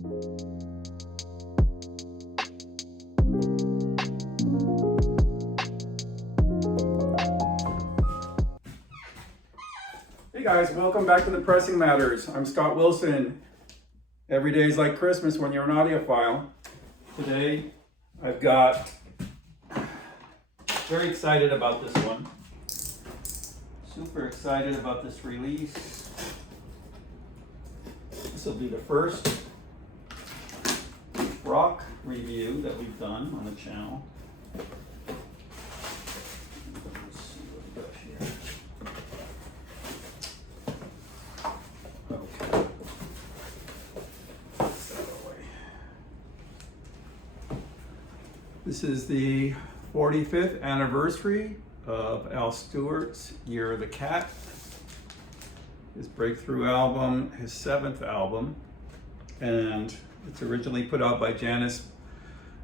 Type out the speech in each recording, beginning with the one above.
Hey guys, welcome back to the Pressing Matters. I'm Scott Wilson. Every day is like Christmas when you're an audiophile. Today, I've got, very excited about this one. Super excited about this release. This will be the first rock review that we've done on the channel. Let's see what we got here. Okay. Put that away. This is the 45th anniversary of Al Stewart's Year of the Cat. His breakthrough album, his 7th album, and it's originally put out by Janus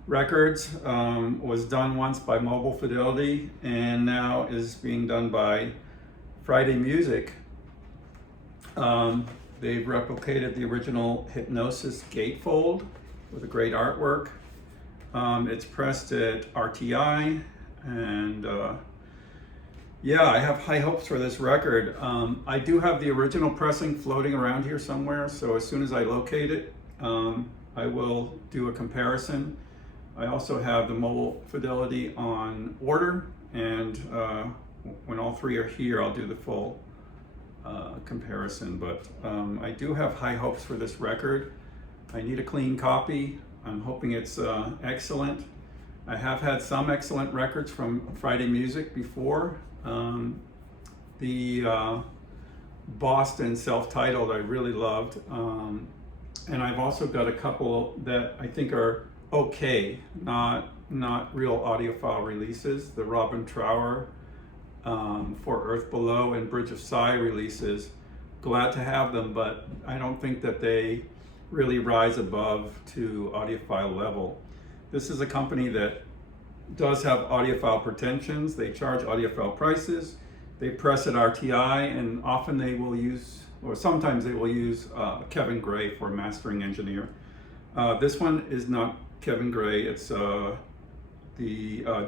Records, was done once by Mobile Fidelity, and now is being done by Friday Music. They've replicated the original Hypnosis gatefold with a great artwork. It's pressed at RTI, and yeah, I have high hopes for this record. I do have the original pressing floating around here somewhere, so as soon as I locate it, I will do a comparison. I also have the Mobile Fidelity on order, and when all three are here, I'll do the full comparison. But I do have high hopes for this record. I need a clean copy. I'm hoping it's excellent. I have had some excellent records from Friday Music before. The Boston self-titled I really loved. And I've also got a couple that I think are okay, not real audiophile releases. The Robin Trower for Earth Below and Bridge of Sighs releases. Glad to have them, but I don't think that they really rise above to audiophile level. This is a company that does have audiophile pretensions. They charge audiophile prices. They press at RTI, and often they will use, or sometimes they will use Kevin Gray for mastering engineer. This one is not Kevin Gray. It's the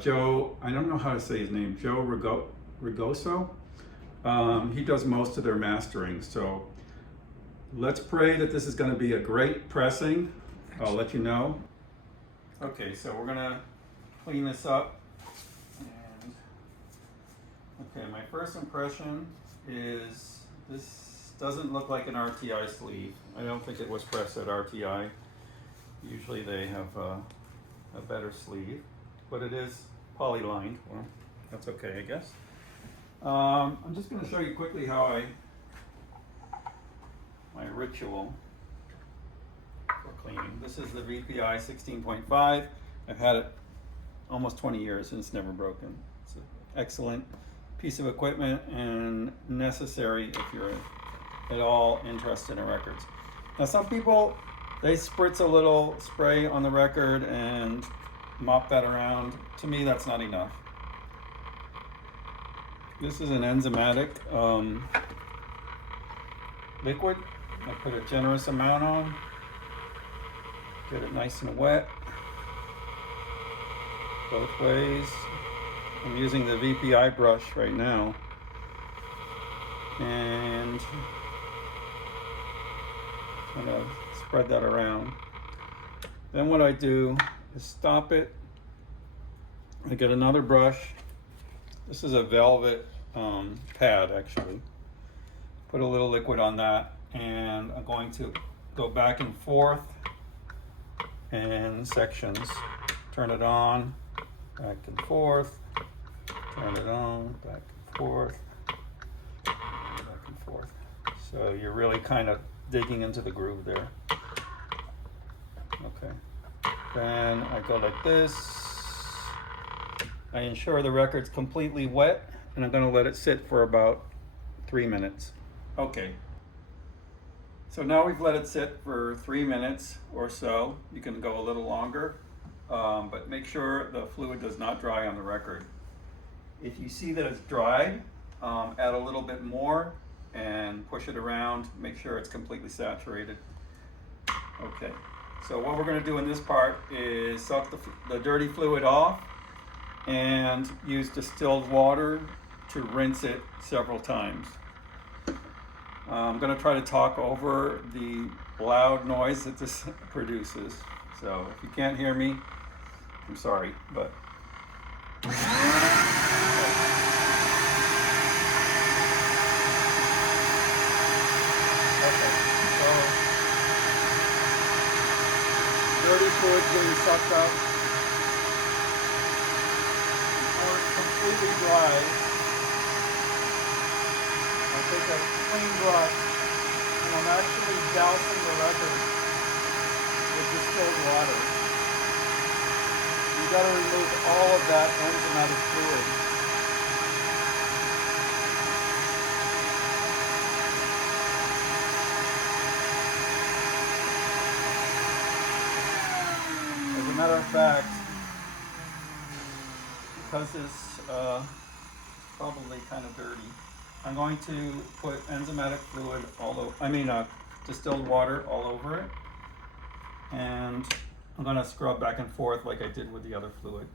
Joe, I don't know how to say his name, Joe Rigoso. He does most of their mastering. So let's pray that this is going to be a great pressing. I'll let you know. Okay, so we're going to clean this up. And okay, my first impression is this doesn't look like an RTI sleeve. I don't think it was pressed at RTI. Usually they have a better sleeve, but it is poly-lined. Well, that's okay, I guess. I'm just going to show you quickly how my ritual for cleaning. This is the VPI 16.5. I've had it almost 20 years and it's never broken. It's an excellent piece of equipment and necessary if you're at all interested in records. Now some people, they spritz a little spray on the record and mop that around. To me, that's not enough. This is an enzymatic liquid. I put a generous amount on, get it nice and wet both ways. I'm using the VPI brush right now, and kind of spread that around. Then what I do is stop it. I get another brush. This is a velvet pad actually. Put a little liquid on that, and I'm going to go back and forth in sections. Turn it on, back and forth, turn it on, back and forth, back and forth. So you're really kind of digging into the groove there. Okay. Then I go like this. I ensure the record's completely wet, and I'm going to let it sit for about 3 minutes. Okay. So now we've let it sit for 3 minutes or so. You can go a little longer, but make sure the fluid does not dry on the record. If you see that it's dried, add a little bit more and push it around. Make sure it's completely saturated. Okay. So what we're going to do in this part is suck the dirty fluid off and use distilled water to rinse it several times. I'm going to try to talk over the loud noise that this produces. So if you can't hear me, I'm sorry, but okay, so dirty fluid being sucked up. Before it's completely dry, I'll take a clean brush and I'm actually dousing the record with distilled water. You got to remove all of that enzymatic fluid. As a matter of fact, because it's probably kind of dirty, I'm going to put enzymatic fluid all over, distilled water all over it. And I'm going to scrub back and forth like I did with the other fluid.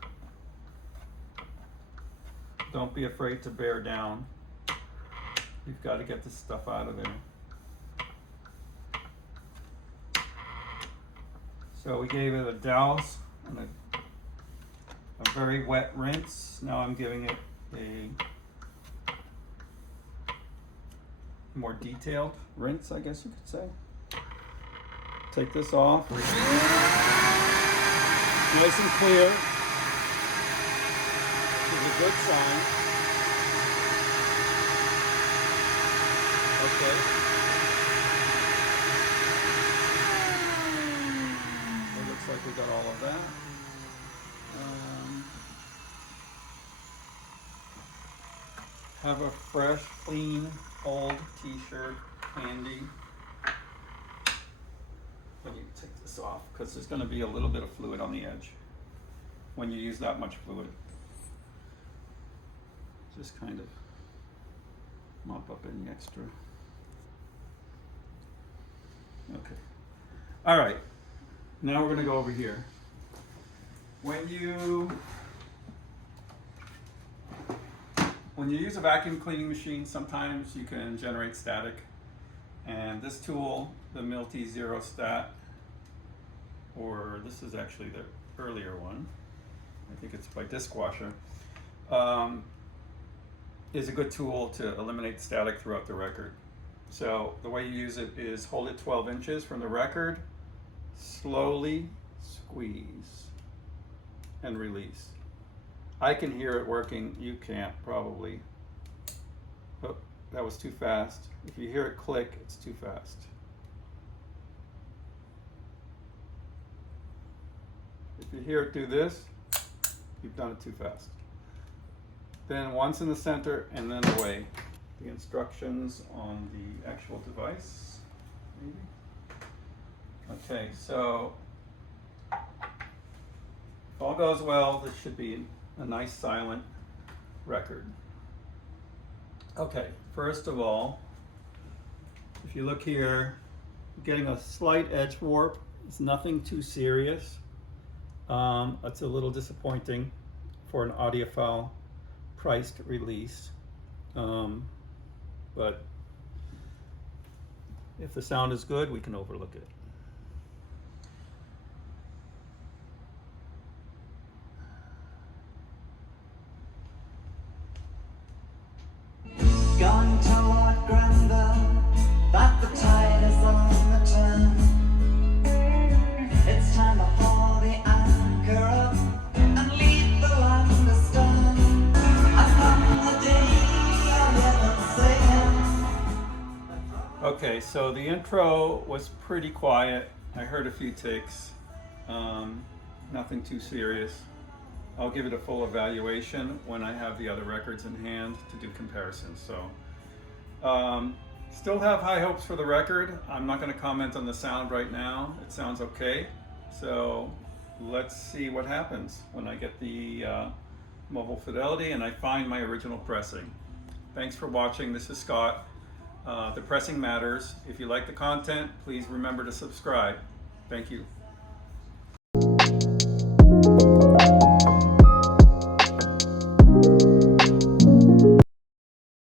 Don't be afraid to bear down. You've got to get this stuff out of there. So we gave it a douse and a very wet rinse. Now I'm giving it a more detailed rinse, I guess you could say. Take this off. Nice and clear. Which is a good sign. Okay. It looks like we got all of that. Have a fresh, clean, old t-shirt handy when you take this off, because there's going to be a little bit of fluid on the edge when you use that much fluid. Just kind of mop up any extra. Okay. All right. Now we're going to go over here. When you use a vacuum cleaning machine, sometimes you can generate static. And this tool, the Milty Zero Stat, or this is actually the earlier one, I think it's by Diskwasher, is a good tool to eliminate static throughout the record. So the way you use it is hold it 12 inches from the record, slowly squeeze and release. I can hear it working, you can't probably. Oh, that was too fast. If you hear it click, it's too fast. If you hear it do this, you've done it too fast. Then once in the center and then away. The instructions on the actual device, maybe. Okay, so if all goes well, this should be a nice silent record. Okay, first of all, if you look here, getting a slight edge warp. It's nothing too serious. It's a little disappointing for an audiophile priced release. But if the sound is good, we can overlook it. Going toward Granville, but the tide is on the turn. It's time to haul the anchor up and leave the land astern. Upon the day of heaven sailing. Okay, so the intro was pretty quiet. I heard a few ticks. Nothing too serious. I'll give it a full evaluation when I have the other records in hand to do comparisons. So, still have high hopes for the record. I'm not going to comment on the sound right now. It sounds okay. So let's see what happens when I get the mobile fidelity and I find my original pressing. Thanks for watching. This is Scott. The pressing matters. If you like the content, please remember to subscribe. Thank you.